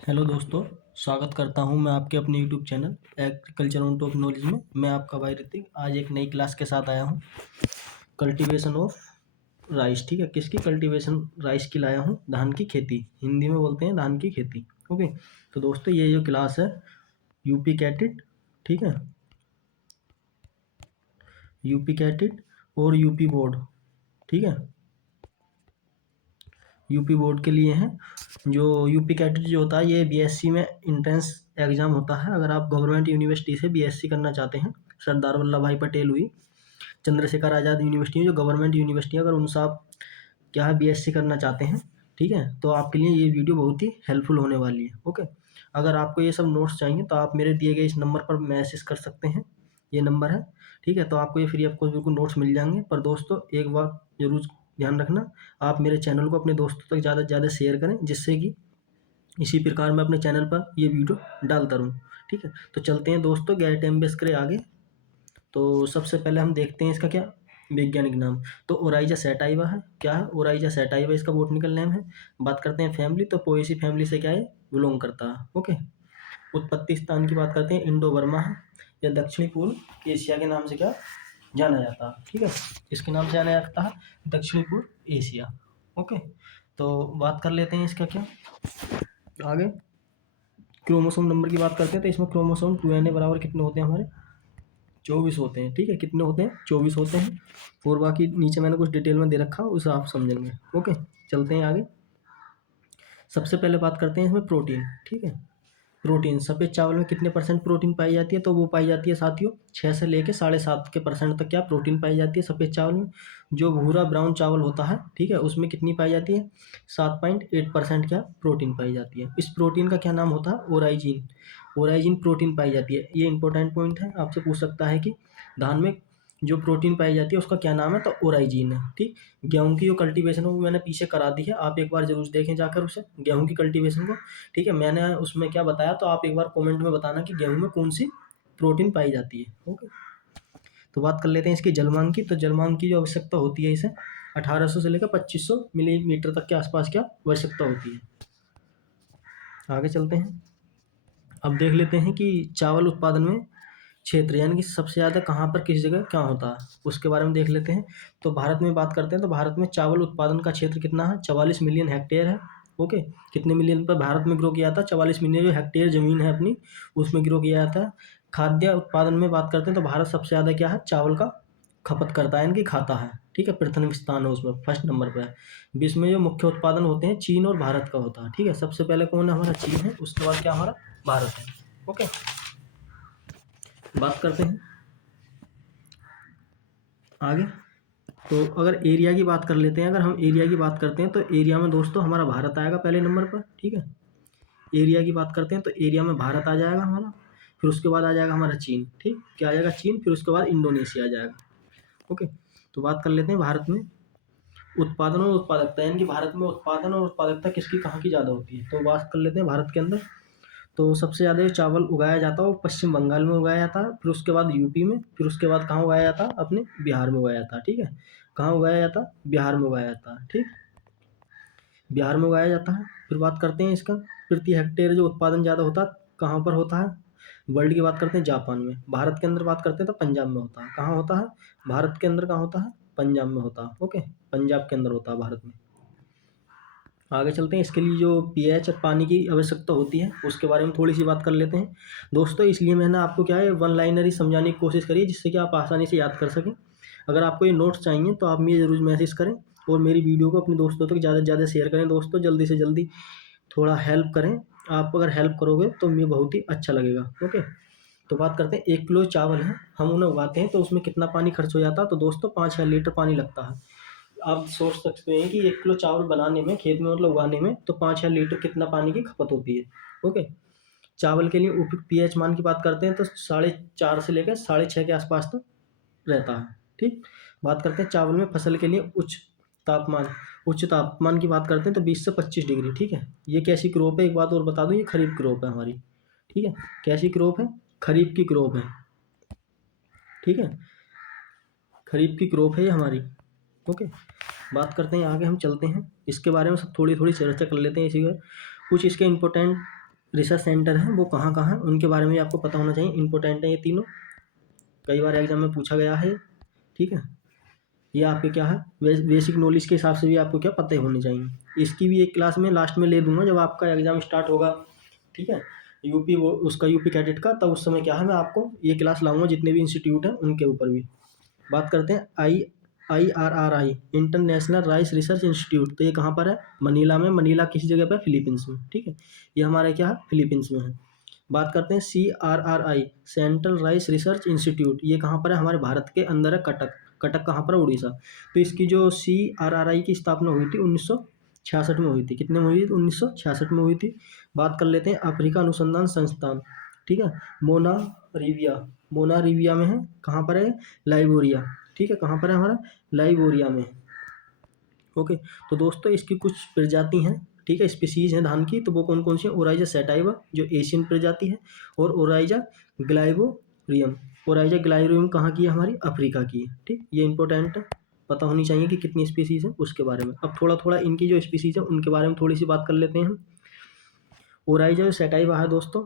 Hello दोस्तों, स्वागत करता हूं मैं आपके अपने YouTube channel agriculture on top knowledge में। मैं आपका भाई ऋतिक आज एक नई क्लास के साथ आया हूं। कल्टीवेशन ऑफ राइस, ठीक है। किसकी कल्टीवेशन? राइस की लाया हूं, धान की खेती। हिंदी में बोलते हैं धान की खेती। ओके, तो दोस्तों ये जो क्लास है यूपी कैटेड, ठीक है, यूपी कैटेड और यूपी बोर्ड, ठीक है, यूपी बोर्ड के लिए है। जो यूपी कैटेड जो होता है ये बीएससी में इंट्रेंस एग्जाम होता है। अगर आप गवर्नमेंट यूनिवर्सिटी से बीएससी करना चाहते हैं, सरदार वल्लभ भाई पटेल हुई, चंद्रशेखर आज़ाद यूनिवर्सिटी, जो गवर्नमेंट यूनिवर्सिटी, अगर उनसे आप क्या है बीएससी करना चाहते हैं, ठीक है, तो आपके लिए ये वीडियो बहुत ही हेल्पफुल होने वाली है। ओके, अगर आपको ये सब नोट्स चाहिए तो आप मेरे दिए गए इस नंबर पर मैसेज कर सकते हैं, ये नंबर है, ठीक है। तो आपको ये फ्री ऑफ कॉस्ट बिल्कुल नोट्स मिल जाएंगे। पर दोस्तों एक बात जरूर ध्यान रखना, आप मेरे चैनल को अपने दोस्तों तक ज़्यादा से ज़्यादा शेयर करें, जिससे कि इसी प्रकार मैं अपने चैनल पर ये वीडियो डालता रहूँ, ठीक है। तो चलते हैं दोस्तों, गैर टाइम वेस्ट करें आगे। तो सबसे पहले हम देखते हैं इसका क्या वैज्ञानिक नाम। तो ओराइजा सैटाइवा है। क्या है? ओराइजा सैटाइवा इसका बॉटनिकल नेम है। बात करते हैं फैमिली, तो पोएसी फैमिली से क्या है, बिलोंग करता है। ओके, उत्पत्ति स्थान की बात करते हैं, इंडो बर्मा है या दक्षिणी पूर्व एशिया के नाम से क्या जाना जाता है, ठीक है। इसके नाम से जाना जाता है दक्षिणी पूर्व एशिया। ओके, तो बात कर लेते हैं इसका क्या आगे। क्रोमोसोम नंबर की बात करते हैं, तो इसमें क्रोमोसोम 2Na बराबर कितने होते हैं हमारे? 24 होते हैं, ठीक है। कितने होते हैं? 24 होते हैं। और बाकी नीचे मैंने कुछ डिटेल में दे रखा, उसे आप समझेंगे। ओके, चलते हैं आगे। सबसे पहले बात करते हैं इसमें प्रोटीन, ठीक है। प्रोटीन, सफ़ेद चावल में कितने परसेंट प्रोटीन पाई जाती है? तो वो पाई जाती है साथियों 6 से लेकर 7.5 के परसेंट तक क्या प्रोटीन पाई जाती है सफ़ेद चावल में। जो भूरा ब्राउन चावल होता है, ठीक है, उसमें कितनी पाई जाती है? 7.8% क्या प्रोटीन पाई जाती है। इस प्रोटीन का क्या नाम होता है? ओराइजिन। ओराइजिन प्रोटीन पाई जाती है। ये इंपॉर्टेंट पॉइंट है, आपसे पूछ सकता है कि धान में जो प्रोटीन पाई जाती है उसका क्या नाम है? तो ओराइजिन है, ठीक। गेहूं की जो कल्टीवेशन है वो मैंने पीछे करा दी है, आप एक बार जरूर देखें जाकर उसे, गेहूं की कल्टीवेशन को, ठीक है। मैंने उसमें क्या बताया तो आप एक बार कमेंट में बताना कि गेहूं में कौन सी प्रोटीन पाई जाती है। ओके, तो बात कर लेते हैं इसकी जलमांग की। तो जलमांग की जो आवश्यकता होती है इसे 1800 से लेकर 2500 मिलीमीटर तक के आसपास क्या आवश्यकता होती है। आगे चलते हैं, अब देख लेते हैं कि चावल उत्पादन में क्षेत्र, यानी कि सबसे ज़्यादा कहाँ पर किस जगह क्या होता है, उसके बारे में देख लेते हैं। तो भारत में बात करते हैं, तो भारत में चावल उत्पादन का क्षेत्र कितना है? 44 मिलियन हेक्टेयर है। ओके, कितने मिलियन पर भारत में ग्रो किया था? 44 मिलियन जो हेक्टेयर ज़मीन है अपनी, उसमें ग्रो किया जाता है। खाद्य उत्पादन में बात करते हैं, तो भारत सबसे ज़्यादा क्या है, चावल का खपत करता है, यानी कि खाता है, ठीक है। प्रथम स्थान है उसमें, फर्स्ट नंबर पर है। विश्व में जो मुख्य उत्पादन होते हैं चीन और भारत का होता है, ठीक है। सबसे पहले कौन है? हमारा चीन है, उसके बाद क्या हमारा भारत है। ओके, बात करते हैं आगे। तो अगर एरिया की बात कर लेते हैं, अगर हम एरिया की बात करते हैं तो एरिया में दोस्तों हमारा भारत आएगा पहले नंबर पर, ठीक है। एरिया की बात करते हैं तो एरिया में भारत आ जाएगा हमारा, फिर उसके बाद आ जाएगा हमारा चीन, ठीक, क्या आ जाएगा? चीन, फिर उसके बाद इंडोनेशिया आ जाएगा। ओके, तो बात कर लेते हैं भारत में उत्पादन और उत्पादकता, यानी कि भारत में उत्पादन और उत्पादकता किसकी कहाँ की ज़्यादा होती है। तो बात कर लेते हैं भारत के अंदर, तो सबसे ज़्यादा जो चावल उगाया जाता है वो पश्चिम बंगाल में उगाया जाता है, फिर उसके बाद यूपी में, फिर उसके बाद कहाँ उगाया जाता है? अपने बिहार में उगाया जाता है, ठीक है। कहाँ उगाया जाता है? बिहार में उगाया जाता है, ठीक, बिहार में उगाया जाता है। फिर बात करते हैं इसका प्रति हेक्टेयर जो उत्पादन ज़्यादा होता है कहाँ पर होता है? वर्ल्ड की बात करते हैं जापान में। भारत के अंदर बात करते हैं तो पंजाब में होता है। कहाँ होता है? भारत के अंदर कहाँ होता है? पंजाब में होता है। ओके, पंजाब के अंदर होता है भारत में। आगे चलते हैं, इसके लिए जो पीएच और पानी की आवश्यकता होती है उसके बारे में थोड़ी सी बात कर लेते हैं दोस्तों। इसलिए मैंने आपको क्या है वन लाइनर ही समझाने की कोशिश करी है, जिससे कि आप आसानी से याद कर सकें। अगर आपको ये नोट्स चाहिए तो आप मुझे ज़रूर मैसेज करें और मेरी वीडियो को अपने दोस्तों तक ज़्यादा से ज़्यादा शेयर करें। दोस्तों जल्दी से जल्दी थोड़ा हेल्प करें, आप अगर हेल्प करोगे तो मुझे बहुत ही अच्छा लगेगा। ओके, तो बात करते हैं 1 किलो चावल है, हम उन्हें उगाते हैं तो उसमें कितना पानी खर्च हो जाता है? तो दोस्तों 5-6 लीटर पानी लगता है। आप सोच सकते हैं कि 1 किलो चावल बनाने में, खेत में मतलब उगाने में, तो 5-6 लीटर कितना पानी की खपत होती है। ओके, चावल के लिए पीएच मान की बात करते हैं तो 4.5 से लेकर 6.5 के आसपास तक रहता है, ठीक। बात करते हैं चावल में फसल के लिए तापमान उच्च तापमान की बात करते हैं तो 20 से 25 डिग्री, ठीक है। ये कैसी क्रॉप है? एक बात और बता दूं, ये खरीफ क्रॉप है हमारी, ठीक है। कैसी क्रॉप है? खरीफ की क्रॉप है, ठीक है, खरीफ की क्रॉप है ये हमारी। ओके, बात करते हैं आगे, हम चलते हैं इसके बारे में सब थोड़ी थोड़ी चर्चा कर लेते हैं इसी का। कुछ इसके इम्पोर्टेंट रिसर्च सेंटर हैं वो कहाँ कहाँ हैं उनके बारे में आपको पता होना चाहिए। इंपॉर्टेंट है ये तीनों, कई बार एग्जाम में पूछा गया है। ठीक है, ये आपके क्या है बेसिक नॉलेज के हिसाब से भी आपको क्या पता होने चाहिए। इसकी भी एक क्लास में लास्ट में ले दूंगा जब आपका एग्ज़ाम स्टार्ट होगा। ठीक है, यूपी वो उसका यूपी कैडेट का, तब उस समय क्या है मैं आपको ये क्लास लाऊंगा जितने भी इंस्टीट्यूट हैं उनके ऊपर भी। बात करते हैं IRRI international rice research institute. तो ये कहाँ पर है? मनीला में। मनीला किसी जगह पर? फिलीपींस में। ठीक है, ये हमारे क्या है फिलीपींस में है। बात करते हैं CRRI central rice research institute. ये कहाँ पर है? हमारे भारत के अंदर है, कटक। कटक कहाँ पर है? उड़ीसा। तो इसकी जो CRRI की स्थापना हुई थी 1966 में हुई थी। कितने में हुई थी? 1966 में हुई थी। बात कर लेते हैं अफ्रीका अनुसंधान संस्थान। ठीक है, मोनारिविया। मोनारिविया में है। कहाँ पर है? लाइबेरिया। ठीक है, कहाँ पर है? हमारा लाइबेरिया में। ओके, तो दोस्तों इसकी कुछ प्रजाति हैं। ठीक है, स्पीसीज हैं धान की, तो वो कौन कौन सी है? ओराइजा सैटाइवा जो एशियन प्रजाति है, और ओराइजा ग्लाइबोरियम। ओराइजा ग्लाइबोरियम कहाँ की है? हमारी अफ्रीका की है। ठीक, ये इंपॉर्टेंट पता होनी चाहिए कि कितनी स्पीसीज है उसके बारे में। अब थोड़ा थोड़ा इनकी जो स्पीसीज है उनके बारे में थोड़ी सी बात कर लेते हैं हम। ओराइजा सैटाइवा है दोस्तों,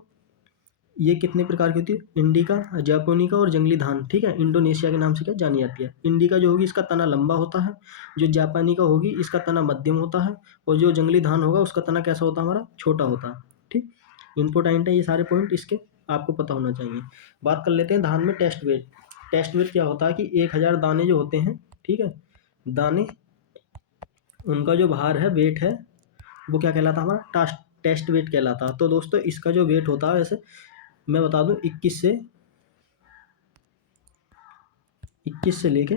ये कितने प्रकार की होती है? इंडिका, जापोनिका और जंगली धान। ठीक है, इंडोनेशिया के नाम से क्या जानी जाती है। इंडिका जो होगी इसका तना लंबा होता है, जो जापानिका होगी इसका तना मध्यम होता है, और जो जंगली धान होगा उसका तना कैसा होता है? हमारा छोटा होता है। ठीक, इंपॉर्टेंट है ये सारे पॉइंट, इसके आपको पता होना चाहिए। बात कर लेते हैं धान में टेस्ट वेट। टेस्ट वेट क्या होता है कि 1000 दाने जो होते हैं, ठीक है, दाने, उनका जो भार है, वेट है, वो क्या कहलाता है? हमारा टेस्ट वेट कहलाता है। तो दोस्तों इसका जो वेट होता है, वैसे मैं बता दूं 21 से लेके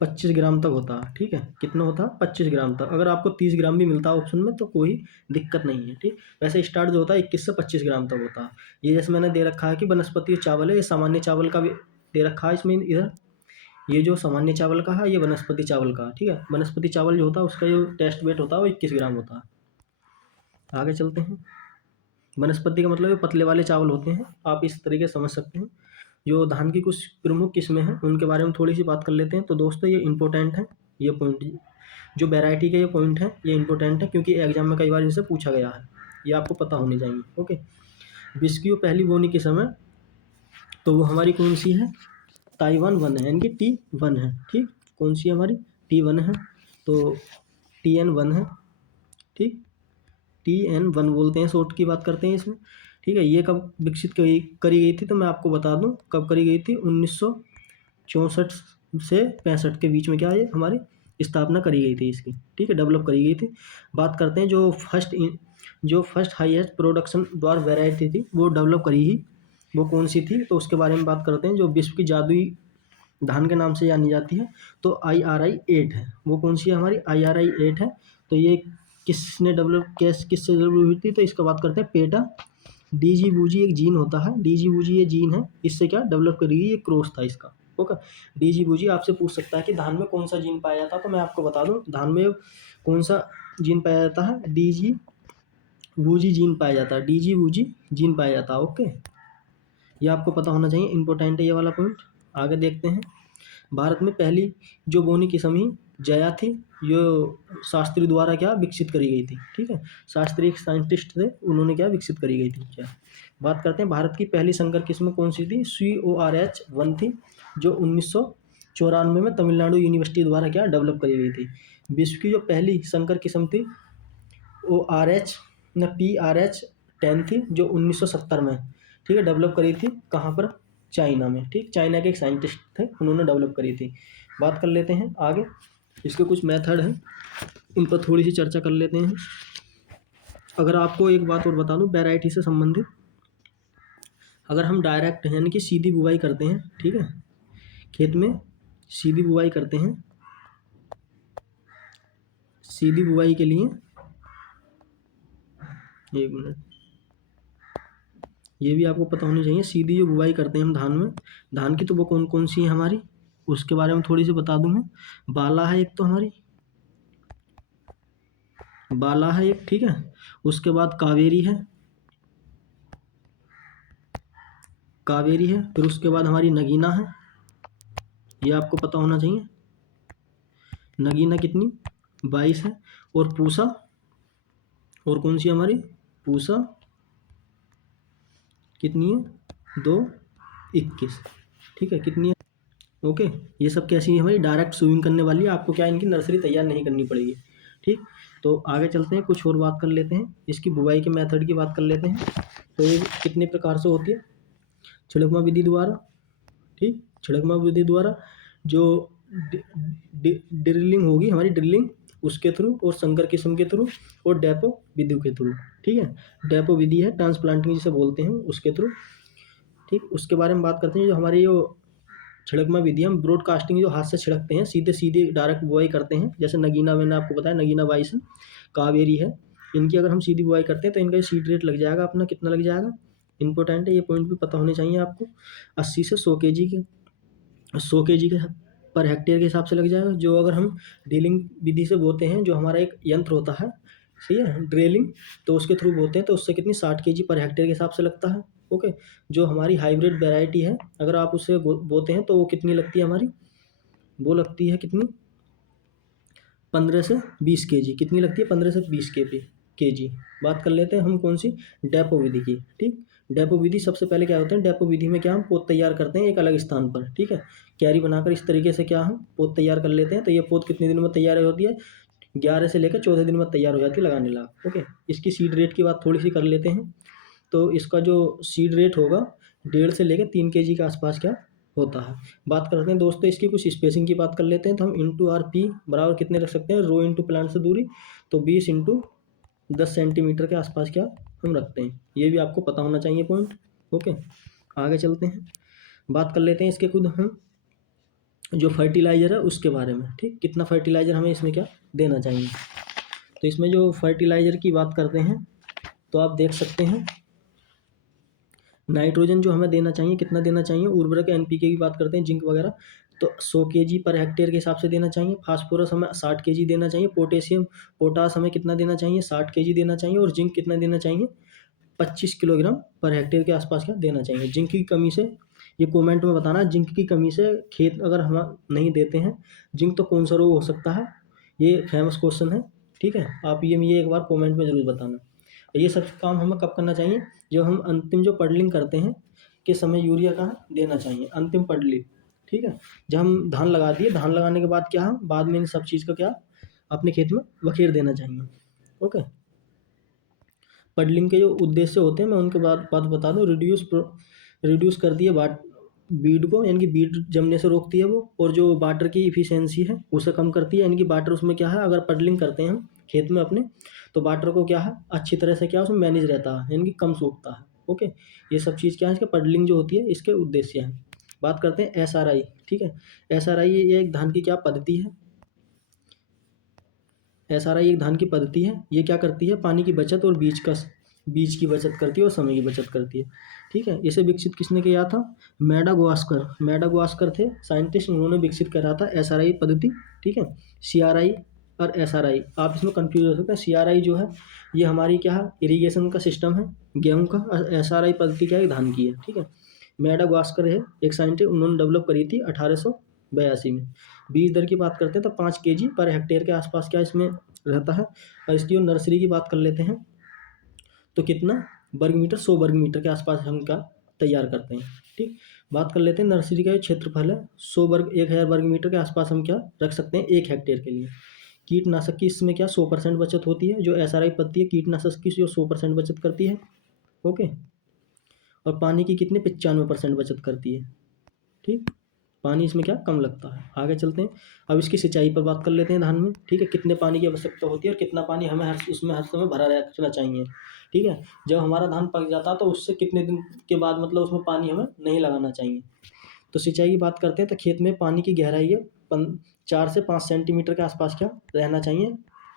25 ग्राम तक होता है। ठीक है, कितना होता है? 25 ग्राम तक। अगर आपको 30 ग्राम भी मिलता है ऑप्शन में तो कोई दिक्कत नहीं है। ठीक, वैसे स्टार्ट जो होता है 21 से 25 ग्राम तक होता है। ये जैसे मैंने दे रखा है कि वनस्पति चावल है, ये सामान्य चावल का भी दे रखा है इसमें इधर। ये जो सामान्य चावल का है, ये वनस्पति चावल का। ठीक है, वनस्पति चावल जो होता है उसका जो टेस्ट वेट होता है वो 21 ग्राम होता है। आगे चलते हैं। वनस्पति का मतलब ये पतले वाले चावल होते हैं, आप इस तरीके से समझ सकते हैं। जो धान की कुछ प्रमुख किस्में हैं उनके बारे में थोड़ी सी बात कर लेते हैं। तो दोस्तों ये इंपॉर्टेंट है, ये पॉइंट, जो वैरायटी के ये पॉइंट है ये इंपॉर्टेंट है क्योंकि एग्जाम में कई बार इनसे पूछा गया है, ये आपको पता होने चाहिए। ओके, विश्व की पहली बोनी किस समय? तो वो हमारी कौन सी है? ताइवान वन है, यानी कि T1 है। ठीक, कौन सी हमारी? T1 है, तो TN1 है। ठीक, TN1 बोलते हैं, शॉर्ट की बात करते हैं इसमें। ठीक है, ये कब विकसित करी गई थी? तो मैं आपको बता दूं कब करी गई थी। 1964 से 65 के बीच में क्या है हमारी स्थापना करी गई थी इसकी। ठीक है, डेवलप करी गई थी। बात करते हैं जो फर्स्ट हाईएस्ट प्रोडक्शन द्वारा वैरायटी थी वो डेवलप करी ही, वो कौन सी थी? तो उसके बारे में बात करते हैं। जो विश्व की जादुई धान के नाम से जानी जाती है, तो IRI-8 है। वो कौन सी है? हमारी IRI-8 है। तो ये किसने डेवलप किससे डेवलप हुई थी? तो इसका बात करते हैं पेटा डीजी बूजी, एक जीन होता है डीजी बूजी, ये जीन है, इससे क्या डेवलप करी गई, ये क्रॉस था इसका। ओके, डीजी बूजी आपसे पूछ सकता है कि धान में कौन सा जीन पाया जाता है, तो मैं आपको बता दूं धान में कौन सा जीन पाया जाता है? डीजी बूजी जीन पाया जाता है, डीजी बूजी जीन पाया जाता है। ओके, ये आपको पता होना चाहिए, इंपॉर्टेंट है ये वाला पॉइंट। आगे देखते हैं। भारत में पहली जो बोनी किस्म ही जया थी, जो शास्त्री द्वारा क्या विकसित करी गई थी। ठीक है, शास्त्री साइंटिस्ट थे, उन्होंने क्या विकसित करी गई थी क्या। बात करते हैं भारत की पहली संकर किस्म कौन सी थी? CORH-1 थी, जो 1994 में तमिलनाडु यूनिवर्सिटी द्वारा क्या डेवलप करी गई थी। विश्व की जो पहली संकर किस्म थी ORH न PRH-10 थी, जो 1970 में, ठीक है, डेवलप करी थी। कहाँ पर? चाइना में। ठीक, चाइना के एक साइंटिस्ट थे, उन्होंने डेवलप करी थी। बात कर लेते हैं आगे, इसके कुछ मेथड हैं, इन पर थोड़ी सी चर्चा कर लेते हैं। अगर आपको एक बात और बता दूं वैरायटी से संबंधित, अगर हम डायरेक्ट यानी कि सीधी बुवाई करते हैं, ठीक है, खेत में सीधी बुवाई करते हैं, सीधी बुवाई के लिए, एक मिनट, ये भी आपको पता होनी चाहिए। सीधी जो बुवाई करते हैं हम धान में, धान की, तो वो कौन कौन सी है हमारी, उसके बारे में थोड़ी सी बता दूं मैं। बाला है एक, तो हमारी बाला है एक, ठीक है, उसके बाद कावेरी है, कावेरी है, फिर उसके बाद हमारी नगीना है, ये आपको पता होना चाहिए। नगीना कितनी? 22 है। और पूसा, और कौन सी हमारी? पूसा कितनी है 221, ठीक है, कितनी है, ओके। ये सब कैसी है हमारी डायरेक्ट स्विमिंग करने वाली है, आपको क्या इनकी नर्सरी तैयार नहीं करनी पड़ेगी, ठीक। तो आगे चलते हैं, कुछ और बात कर लेते हैं, इसकी बुवाई के मेथड की बात कर लेते हैं। तो ये कितने प्रकार से होती है, छिड़कमा विधि द्वारा, ठीक, छिड़कमा विधि द्वारा जो ड्रिलिंग होगी हमारी, ड्रिलिंग उसके थ्रू, और संकर किस्म के थ्रू, और डेपो विधि के थ्रू, ठीक है। डेपो विधि है ट्रांसप्लांटिंग जिसे बोलते हैं, उसके थ्रू, ठीक। उसके बारे में बात करते हैं, जो हमारी जो छिड़कमा विधि, हम ब्रॉडकास्टिंग जो हाथ से छिड़कते हैं, सीधे सीधे डायरेक्ट बुआई करते हैं, जैसे नगीना, मैंने आपको बताया नगीना 22 है, कावेरी है, इनकी अगर हम सीधी बुआई करते हैं तो इनका सीड रेट लग जाएगा अपना, कितना लग जाएगा, इंपॉर्टेंट है, ये पॉइंट भी पता होने चाहिए आपको, 80 से 100 के जी के 100 के जी के पर हेक्टेयर के हिसाब से लग जाएगा। जो अगर हम ड्रिलिंग विधि से बोते हैं, जो हमारा एक यंत्र होता है, सही है, ड्रिलिंग, तो उसके थ्रू बोते हैं तो उससे कितनी 60 के जी पर हेक्टेयर के हिसाब से लगता है, ओके। जो हमारी हाइब्रिड वेराइटी है, अगर आप उससे बोते हैं तो वो कितनी लगती है हमारी, वो लगती है कितनी, 15 से 20 के जी, कितनी लगती है, 15 से 20 के जी। बात कर लेते हैं हम कौन सी, डेपो विधि की, ठीक। डेपो विधि सबसे पहले क्या होता है, डेपो विधि में क्या हम पोत तैयार करते हैं एक अलग स्थान पर, ठीक है, क्यारी बनाकर इस तरीके से क्या हम पोत तैयार कर लेते हैं। तो ये पोत कितने दिनों में तैयार होती है, 11 से लेकर 14 दिन में तैयार हो जाती है लगाने लायक, ओके। इसकी सीड रेट की बात थोड़ी सी कर लेते हैं। तो इसका जो सीड रेट होगा 1.5 से लेकर 3 के जी के आसपास क्या होता है। बात करते हैं दोस्तों इसकी कुछ स्पेसिंग की बात कर लेते हैं। तो हम इंटू आर पी बराबर कितने रख सकते हैं, रो इंटू प्लांट से दूरी, तो 20 इंटू 10 सेंटीमीटर के आसपास क्या हम रखते हैं, ये भी आपको पता होना चाहिए पॉइंट, ओके। आगे चलते हैं, बात कर लेते हैं इसके खुद हम जो फर्टिलाइज़र है उसके बारे में, ठीक, कितना फर्टिलाइज़र हमें इसमें क्या देना चाहिए। तो इसमें जो फर्टिलाइज़र की बात करते हैं तो आप देख सकते हैं नाइट्रोजन जो हमें देना चाहिए, कितना देना चाहिए, उर्वरक एनपीके की बात करते हैं, जिंक वगैरह, तो 100 के जी पर हेक्टेयर के हिसाब से देना चाहिए। फास्फोरस हमें 60 के जी देना चाहिए। पोटेशियम पोटास हमें कितना देना चाहिए, 60 के जी देना चाहिए। और जिंक कितना देना चाहिए, 25 किलोग्राम पर हेक्टेयर के आसपास क्या देना चाहिए। जिंक की कमी से, ये कमेंट में बताना, जिंक की कमी से खेत अगर हम नहीं देते हैं जिंक तो कौन सा रोग हो सकता है, ये फेमस क्वेश्चन है, ठीक है। आप ये एक बार कमेंट में ज़रूर बताना। ये सब काम हमें कब करना चाहिए, जब हम अंतिम जो पडलिंग करते हैं के समय यूरिया का देना चाहिए, अंतिम पडलिंग, ठीक है। जब हम धान लगा दिए, धान लगाने के बाद क्या हम बाद में इन सब चीज़ का क्या अपने खेत में बखेर देना चाहिए, ओके। पडलिंग के जो उद्देश्य होते हैं मैं उनके बात बता दूँ, रिड्यूस करती है बीड को, यानी कि बीड जमने से रोकती है वो, और जो वाटर की इफिशियंसी है उसे कम करती है, यानी कि वाटर उसमें क्या है, अगर पडलिंग करते हैं हम खेत में अपने, तो वाटर को क्या है अच्छी तरह से क्या उसमें मैनेज रहता है, यानी कि कम सूखता है, ओके। ये सब चीज़ क्या है, इसके पडलिंग जो होती है इसके उद्देश्य हैं। बात करते हैं SRI, ठीक है। SRI ये एक धान की क्या पद्धति है, SRI एक धान की पद्धति है। ये क्या करती है, पानी की बचत और बीज की बचत करती है और समय की बचत करती है, ठीक है। इसे विकसित किसने किया था, मैडागास्कर थे साइंटिस्ट, उन्होंने विकसित करा था SRI पद्धति, ठीक है। CRI और SRI आप इसमें कंफ्यूज हो सकते हैं। CRI जो है ये हमारी क्या है, इरीगेशन का सिस्टम है गेहूं का, और SRI पद्धति क्या है, धान की है, ठीक है। मैडागास्कर है एक साइंटिस्ट, उन्होंने डेवलप करी थी 1882 में। बीज दर की बात करते हैं तो 5 केजी पर हेक्टेयर के आसपास क्या इसमें रहता है। और इसकी नर्सरी की बात कर लेते हैं तो कितना वर्ग मीटर, 100 वर्ग मीटर के आसपास हम क्या तैयार करते हैं, ठीक। बात कर लेते हैं नर्सरी का जो क्षेत्रफल है 1000 वर्ग मीटर के आसपास हम क्या रख सकते हैं 1 हेक्टेयर के लिए। कीटनाशक की इसमें क्या 100% बचत होती है, जो SRI पद्धति है कीटनाशक की जो 100% बचत करती है, ओके। और पानी की कितनी 95% बचत करती है, ठीक। पानी इसमें क्या कम लगता है। आगे चलते हैं, अब इसकी सिंचाई पर बात कर लेते हैं धान में, ठीक है। कितने पानी की आवश्यकता होती है और कितना पानी हमें उसमें हर समय भरा रखना चाहिए, ठीक है। जब हमारा धान पक जाता है तो उससे कितने दिन के बाद मतलब उसमें पानी हमें नहीं लगाना चाहिए। तो सिंचाई की बात करते हैं तो खेत में पानी की गहराई है 4 से 5 सेंटीमीटर के आसपास क्या रहना चाहिए,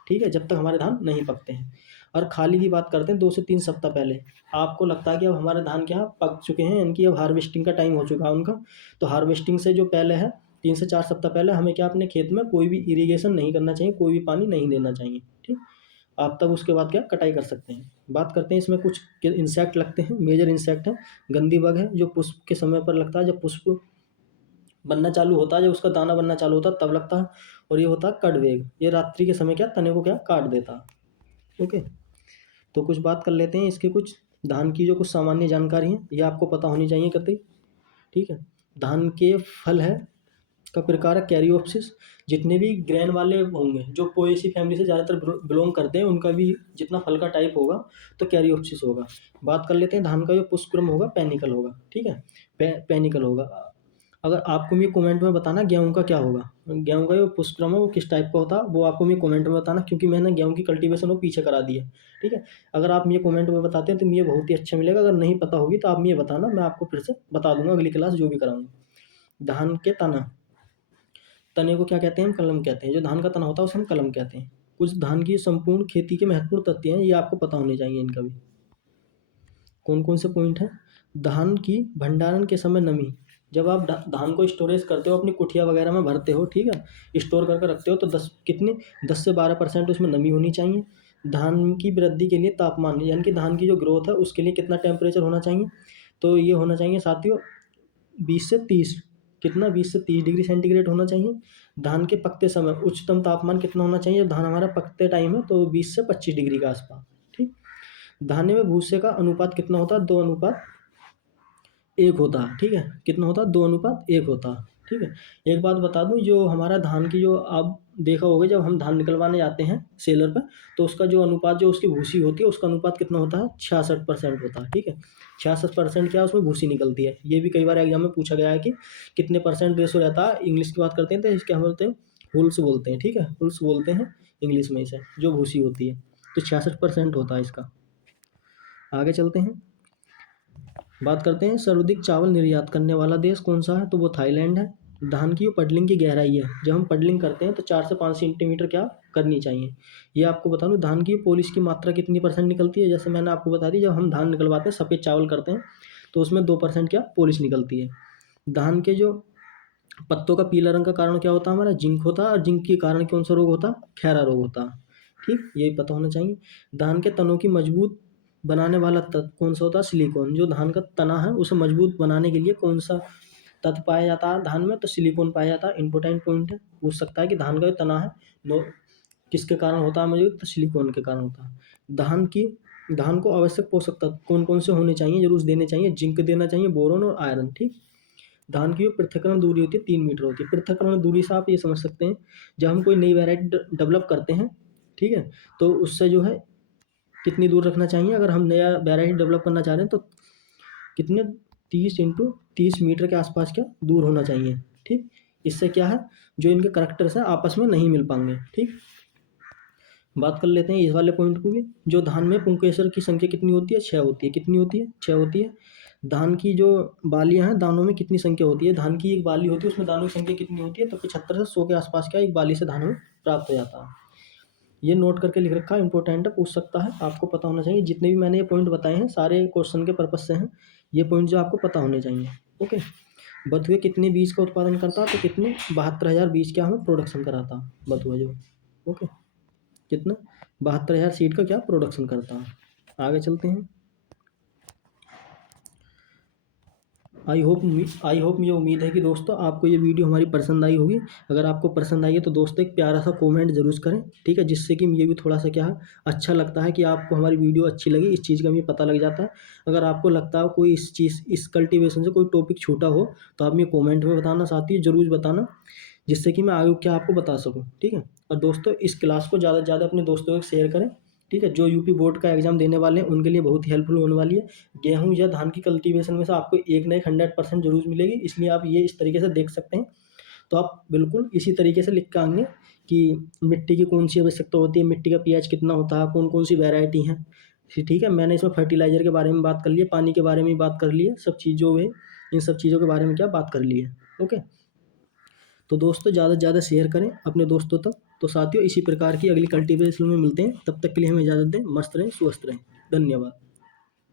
ठीक है, जब तक हमारे धान नहीं पकते हैं। और खाली की बात करते हैं 2 से 3 सप्ताह पहले, आपको लगता है कि अब हमारे धान क्या पक चुके हैं, यानी कि अब हार्वेस्टिंग का टाइम हो चुका है उनका, तो हार्वेस्टिंग से जो पहले है 3 से 4 सप्ताह पहले हमें क्या अपने खेत में कोई भी इरीगेशन नहीं करना चाहिए, कोई भी पानी नहीं देना चाहिए, ठीक। आप तब उसके बाद क्या कटाई कर सकते हैं। बात करते हैं इसमें कुछ इंसेक्ट लगते हैं, मेजर इंसेक्ट है गंदी बग है, जो पुष्प के समय पर लगता है, जब पुष्प बनना चालू होता है, जब उसका दाना बनना चालू होता है तब लगता है। और ये होता है कड़वेग, ये रात्रि के समय क्या तने को क्या काट देता है, ओके। तो कुछ बात कर लेते हैं इसके कुछ धान की जो कुछ सामान्य जानकारी है ये आपको पता होनी चाहिए कतई, ठीक है। धान के फल है का प्रकार है कैरियोप्सिस। जितने भी ग्रेन वाले होंगे जो पोएसी फैमिली से ज़्यादातर बिलोंग करते हैं उनका भी जितना फल का टाइप होगा तो कैरियोप्सिस होगा। बात कर लेते हैं धान का जो पुष्पक्रम होगा पेनिकल होगा, ठीक है। पेनिकल होगा। अगर आपको मुझे कमेंट में बताना गेहूं का क्या होगा, गेहूं का जो पुष्पक्रम है वो किस टाइप का होता है वो आपको मुझे कमेंट में बताना, क्योंकि मैंने गेहूं की कल्टीवेशन वो पीछे करा दी है, ठीक है। अगर आप मुझे कमेंट में बताते हैं तो मुझे बहुत ही अच्छा मिलेगा। अगर नहीं पता होगी तो आप मुझे बताना, मैं आपको फिर से बता दूंगा अगली क्लास जो भी कराऊंगा। धान के तना, तने को क्या कहते हैं, हम कलम कहते हैं। जो धान का तना होता है उसे हम कलम कहते हैं। कुछ धान की संपूर्ण खेती के महत्वपूर्ण तथ्य हैं, ये आपको पता होने चाहिए इनका भी। कौन कौन से पॉइंट है? धान की भंडारण के समय नमी, जब आप धान को स्टोरेज करते हो अपनी कुठिया वगैरह में भरते हो, ठीक है, स्टोर करके रखते हो तो 10 से 12% उसमें नमी होनी चाहिए। धान की वृद्धि के लिए तापमान, यानी कि धान की जो ग्रोथ है उसके लिए कितना टेम्परेचर होना चाहिए, तो ये होना चाहिए साथियों 20 से 30, कितना 20 से 30 डिग्री सेंटीग्रेड होना चाहिए। धान के पकते समय उच्चतम तापमान कितना होना चाहिए, जब धान हमारा पकते टाइम है तो 20 से 25 डिग्री के आसपास, ठीक। धान्य में भूसे का अनुपात कितना होता है, 2:1 होता है, ठीक है। कितना होता है, 2:1 होता है, ठीक है। एक बात बता दूं, जो हमारा धान की जो आप देखा होगा जब हम धान निकलवाने जाते हैं सेलर पर, तो उसका जो अनुपात जो उसकी भूसी होती है उसका अनुपात कितना होता है, 66% होता है, ठीक है। 66% क्या उसमें भूसी निकलती है। ये भी कई बार एग्जाम में पूछा गया है कि कितने परसेंट रेशो रहता है। इंग्लिश की बात करते हैं तो इसके हम बोलते हैं हुल्स बोलते हैं, ठीक है, हुल्स बोलते हैं इंग्लिश में इसे, जो भूसी होती है। तो 66% होता है इसका। आगे चलते हैं, बात करते हैं सर्वाधिक चावल निर्यात करने वाला देश कौन सा है, तो वो थाईलैंड है। धान की जो पडलिंग की गहराई है, जब हम पडलिंग करते हैं तो 4 से 5 सेंटीमीटर क्या करनी चाहिए। ये आपको बता दूं, धान की पॉलिश की मात्रा कितनी परसेंट निकलती है, जैसे मैंने आपको बता दी जब हम धान निकलवाते हैं सफ़ेद चावल करते हैं तो उसमें 2% क्या पॉलिश निकलती है। धान के जो पत्तों का पीला रंग का कारण क्या होता है, हमारा जिंक होता है, और जिंक के कारण कौन सा रोग होता है, खैरा रोग होता है, ठीक, ये पता होना चाहिए। धान के तनों की मजबूत बनाने वाला तत्व कौन सा होता है, सिलिकॉन। जो धान का तना है उसे मजबूत बनाने के लिए कौन सा तत्व पाया जाता है धान में, तो सिलिकॉन पाया जाता है। इंपॉर्टेंट पॉइंट है, पूछ सकता है कि धान का जो तना है नो किसके कारण होता है मजबूत, तो सिलिकॉन के कारण होता है। धान को आवश्यक पोषक तत्व कौन कौन से होने चाहिए, जरूर देने चाहिए, जिंक देना चाहिए, बोरोन और आयरन, ठीक। धान की जो पृथक्करण दूरी होती है 3 मीटर होती है। पृथक्करण दूरी से आप ये समझ सकते हैं जब हम कोई नई वैरायटी डेवलप करते हैं, ठीक है, तो उससे जो है कितनी दूर रखना चाहिए। अगर हम नया वैरायटी डेवलप करना चाह रहे हैं तो कितने 30 × 30 मीटर के आसपास क्या दूर होना चाहिए, ठीक। इससे क्या है, जो इनके करेक्टर्स हैं आपस में नहीं मिल पाएंगे, ठीक। बात कर लेते हैं इस वाले पॉइंट को भी। जो धान में पुंकेसर की संख्या कितनी होती है, 6 होती है। कितनी होती है, 6 होती है। धान की जो बालियां हैं दानों में कितनी संख्या होती है, धान की एक बाली होती है उसमें दानों की संख्या कितनी होती है, तो 75 से 100 के आसपास क्या एक बाली से धान हमें प्राप्त हो जाता है। ये नोट करके लिख रखा है, इंपॉर्टेंट है, पूछ सकता है, आपको पता होना चाहिए। जितने भी मैंने ये पॉइंट बताए हैं सारे क्वेश्चन के पर्पज से हैं, ये पॉइंट जो आपको पता होने चाहिए, ओके। बथुए कितने बीज का उत्पादन करता है, तो कितने 72,000 बीज क्या हमें प्रोडक्शन कराता है बथुआ जो, ओके। कितना 72,000 सीड का क्या प्रोडक्शन करता है। आगे चलते हैं। आई होप मुझे उम्मीद है कि दोस्तों आपको ये वीडियो हमारी पसंद आई होगी। अगर आपको पसंद आई है तो दोस्तों एक प्यारा सा कमेंट जरूर करें, ठीक है, जिससे कि मुझे भी थोड़ा सा क्या है अच्छा लगता है कि आपको हमारी वीडियो अच्छी लगी, इस चीज़ का मुझे पता लग जाता है। अगर आपको लगता है कोई इस कल्टीवेशन से कोई टॉपिक छूटा हो तो आप मुझे कॉमेंट में बताना, साथ ही जरूर बताना, जिससे कि मैं आगे क्या आपको बता सकूँ, ठीक है। और दोस्तों इस क्लास को ज़्यादा से ज़्यादा अपने दोस्तों को शेयर करें, ठीक है। जो यूपी बोर्ड का एग्जाम देने वाले हैं उनके लिए बहुत ही हेल्पफुल होने वाली है। गेहूं या धान की कल्टीवेशन में से आपको एक ना एक 100% जरूर मिलेगी, इसलिए आप ये इस तरीके से देख सकते हैं। तो आप बिल्कुल इसी तरीके से लिख के आएंगे कि मिट्टी की कौन सी आवश्यकता होती है, मिट्टी का पीएच कितना होता है, कौन कौन सी वैरायटी है, ठीक है। मैंने इसमें फर्टिलाइजर के बारे में बात कर ली है, पानी के बारे में बात कर ली है, सब चीज़ों में इन सब चीज़ों के बारे में क्या बात कर ली है, ओके। तो दोस्तों ज़्यादा से ज़्यादा शेयर करें अपने दोस्तों तक। तो साथियों इसी प्रकार की अगली कल्टीवेशन में मिलते हैं, तब तक के लिए हमें इजाज़त दें। मस्त रहें, स्वस्थ रहें, धन्यवाद।